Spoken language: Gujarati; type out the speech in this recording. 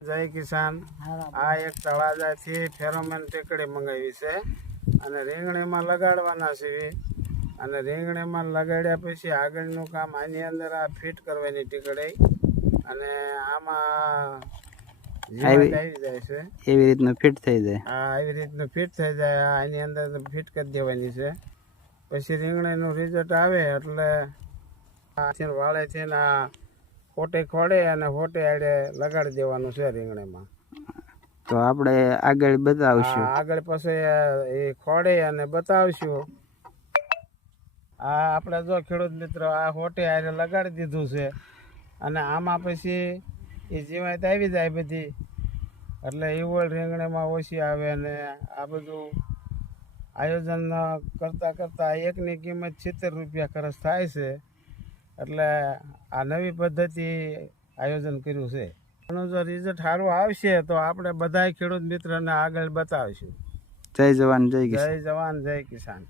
જય કિસાન। આ એક તળાજાથી ફેરોમેન ટીકડી મંગાવી છે અને રીંગણીમાં લગાડવાના છે અને રીંગણીમાં લગાડ્યા પછી આગળનું કામ આની અંદર આ ફિટ કરવાની ટીકડી અને આમાં જીવાત આવી જાય છે એવી રીતનું ફિટ થઈ જાય। આ આવી રીતનું ફિટ થઈ જાય આની અંદર ફિટ કરી દેવાની છે પછી રીંગણીનું રિઝલ્ટ આવે એટલે આ વાળે છે ને આ હોટે ખોડે અને હોટે આડે લગાડી દેવાનું છે રીંગણીમાં। તો આપણે આગળ બતાવશું આગળ પછી એ ખોડે અને બતાવશું। આ આપણે જો ખેડૂત મિત્રો આ હોટે આડે લગાડી દીધું છે અને આમાં પછી એ જીવાત આવી જાય બધી એટલે ઈવળ રીંગણીમાં ઓછી આવે અને આ બધું આયોજન કરતાં એકની કિંમત 70 રૂપિયા ખર્ચ થાય છે એટલે આ નવી પદ્ધતિ આયોજન કર્યું છે। એનું જો રિઝલ્ટ સારું આવશે તો આપણે બધા ખેડૂત મિત્રોને આગળ બતાવીશું। જય જવાન જય કિસાન। જય જવાન જય કિસાન।